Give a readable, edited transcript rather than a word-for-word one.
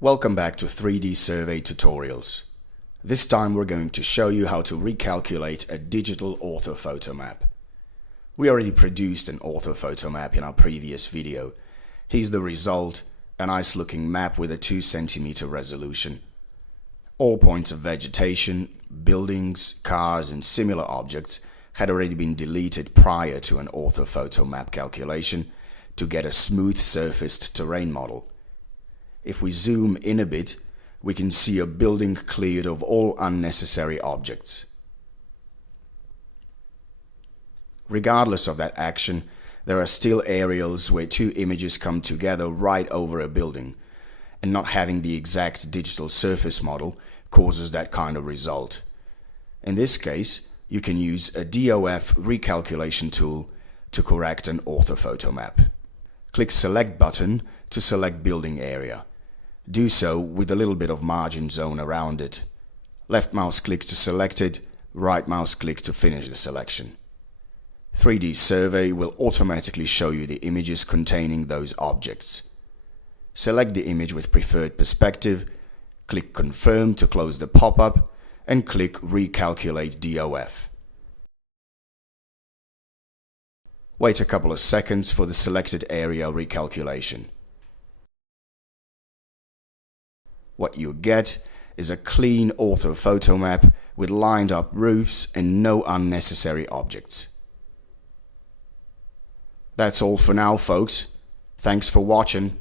Welcome back to 3Dsurvey tutorials. This time we're going to show you how to recalculate a digital orthophoto map. We already produced an orthophoto map in our previous video. Here's the result, a nice looking map with a 2 cm resolution. All points of vegetation, buildings, cars and similar objects had already been deleted prior to an orthophoto map calculation to get a smooth surfaced terrain model. If we zoom in a bit, we can see a building cleared of all unnecessary objects. Regardless of that action, there are still areas where two images come together right over a building, and not having the exact digital surface model causes that kind of result. In this case, you can use a DOF recalculation tool to correct an orthophoto map. Click Select button to select building area. Do so with a little bit of margin zone around it. Left mouse click to select it, right mouse click to finish the selection. 3Dsurvey will automatically show you the images containing those objects. Select the image with preferred perspective, click Confirm to close the pop-up, and click Recalculate DOF. Wait a couple of seconds for the selected area recalculation. What you get is a clean orthophoto map with lined up roofs and no unnecessary objects. That's all for now, folks. Thanks for watching.